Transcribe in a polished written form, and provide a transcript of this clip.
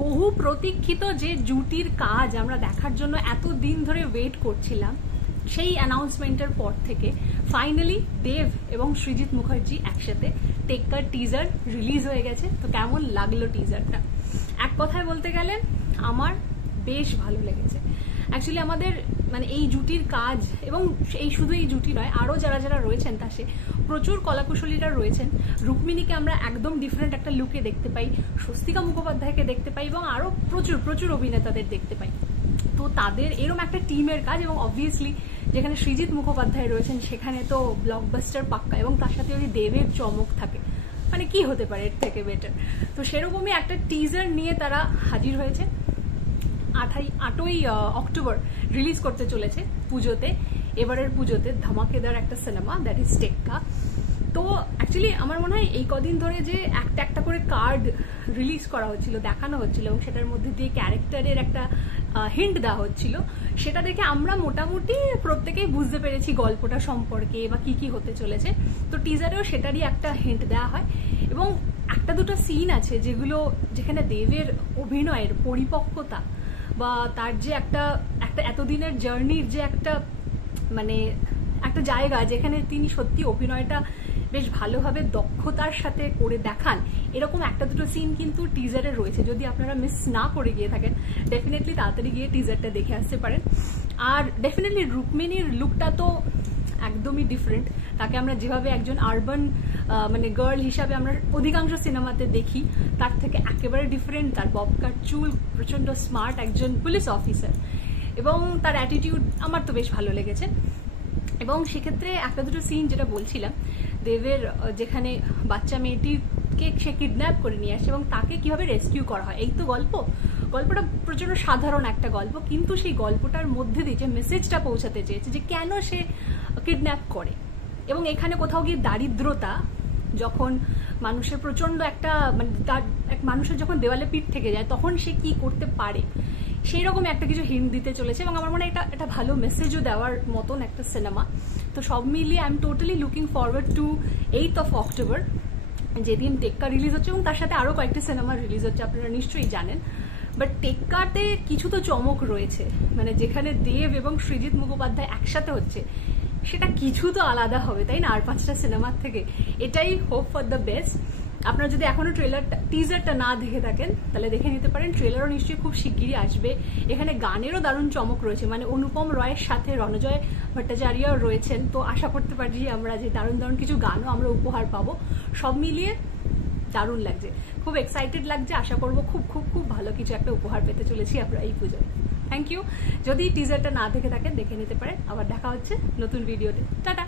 বহু প্রতীক্ষিত যে জুটির কাজ আমরা দেখার জন্য এতদিন ধরে ওয়েট করছিলাম, সেই অ্যানাউন্সমেন্টের পর থেকে ফাইনালি দেব এবং সৃজিত মুখার্জি একসাথে টেক্কার টিজার রিলিজ হয়ে গেছে। তো কেমন লাগলো টিজারটা? এক কথায় বলতে গেলে আমার বেশ ভালো লেগেছে। অ্যাকচুয়ালি আমাদের মানে এই জুটির কাজ, এবং শুধু এই জুটি নয়, আরও যারা যারা রয়েছেন তার সে প্রচুর কলাকুশলীরা রয়েছেন। রুক্মিণীকে আমরা একদম ডিফারেন্ট একটা লুকে দেখতে পাই, স্বস্তিকা মুখোপাধ্যায়কে দেখতে পাই, এবং আরও প্রচুর প্রচুর অভিনেতাদের দেখতে পাই। তো তাদের এরকম একটা টিমের কাজ, এবং অবভিয়াসলি যেখানে সৃজিত মুখোপাধ্যায় রয়েছেন সেখানে তো ব্লকবাস্টার পাক্কা, এবং তার সাথে যদি দেবের চমক থাকে মানে কি হতে পারে এর থেকে বেটার। তো সেরকমই একটা টিজার নিয়ে তারা হাজির হয়েছে। 8ই অক্টোবর রিলিজ করতে চলেছে পুজোতে, এবারের পুজোতে ধামাকেদার একটা সিনেমা, দ্যাট ইজ টেক্কা। তো অ্যাকচুয়ালি আমার মনে হয় এই কদিন ধরে যে একটা একটা করে কার্ড রিলিজ করা হচ্ছিল, দেখানো হচ্ছিল, এবং সেটার মধ্যে দিয়ে ক্যারেক্টারের একটা হিন্ট দেওয়া হচ্ছিল, সেটা দেখে আমরা মোটামুটি প্রত্যেকেই বুঝতে পেরেছি গল্পটা সম্পর্কে বা কি কি হতে চলেছে। তো টিজারেও সেটারই একটা হিন্ট দেওয়া হয়, এবং একটা দুটো সিন আছে যেখানে দেবের অভিনয়ের পরিপক্কতা বা তার যে একটা এতদিনের জার্নির যে একটা মানে একটা জায়গা যেখানে তিনি সত্যি অভিনয়টা বেশ ভালোভাবে দক্ষতার সাথে করে দেখান, এরকম একটা দুটো সিন কিন্তু টিজারে রয়েছে। যদি আপনারা মিস না করে গিয়ে থাকেন ডেফিনেটলি তাড়াতাড়ি গিয়ে টিজারটা দেখে আসতে পারেন। আর ডেফিনেটলি রুক্মিণীর লুকটা তো একদমই ডিফারেন্ট। তাকে আমরা যেভাবে একজন আরবান মানে গার্ল হিসাবে আমরা অধিকাংশ সিনেমাতে দেখি, তার থেকে একেবারে ডিফারেন্ট। তার ববকাট চুল, প্রচন্ড স্মার্ট একজন পুলিশ অফিসার, এবং তার অ্যাটিটিউড আমার তো বেশ ভালো লেগেছে। এবং সেক্ষেত্রে একটা দুটো সিন যেটা বলছিলাম, দেবের যেখানে বাচ্চা মেয়েটিকে সে কিডন্যাপ করে নিয়ে আসে এবং তাকে কিভাবে রেস্কিউ করা হয়, এই তো গল্পটা প্রচন্ড সাধারণ একটা গল্প, কিন্তু সেই গল্পটার মধ্যে দিয়ে যে মেসেজটা পৌঁছাতে চেয়েছে যে কেন সে কিডন্যাপ করে, এবং এখানে কোথাও গিয়ে দারিদ্রতা যখন মানুষের প্রচন্ড একটা মানে তার মানুষের যখন দেওয়ালে পিঠ থেকে যায় তখন সে কি করতে পারে, সেই রকম একটা কিছু হিন্ট দিতে চলেছে। এবং আমার মনে হয় এটা ভালো মেসেজও দেওয়ার মতন একটা সিনেমা। তো সব মিলিয়ে I am totally looking forward to 8th of October, যেদিন টেক্কা রিলিজ হচ্ছে, এবং তার সাথে আরও কয়েকটি সিনেমা রিলিজ হচ্ছে, আপনারা নিশ্চয়ই জানেন। বাট টেক্কাতে কিছু তো চমক রয়েছে, মানে যেখানে দেব এবং সৃজিত মুখোপাধ্যায় একসাথে হচ্ছে, সেটা কিছু তো আলাদা হবে, তাই না, আর 5টা সিনেমার থেকে। এটাই হোপ ফর দ্য বেস্ট। আপনারা যদি এখনো টিজারটা না দেখে থাকেন তাহলে দেখে নিতে পারেন। ট্রেলারও নিশ্চয়ই খুব শিগগিরই আসবে। এখানে গানেরও দারুণ চমক রয়েছে, মানে অনুপম রয়ের সাথে রণজয় ভট্টাচার্যও রয়েছেন। তো আশা করতে পারি আমরা যে দারুণ দারুণ কিছু গানও আমরা উপহার পাবো। সব মিলিয়ে দারুণ লাগছে, খুব এক্সাইটেড লাগছে। আশা করবো খুব খুব খুব ভালো কিছু একটা উপহার পেতে চলেছি আমরা এই পুজোয়। Thank you. যদি টিজারটা না দেখে থাকেন দেখে নিতে পারেন। আবার দেখা হচ্ছে নতুন ভিডিওতে। টাটা।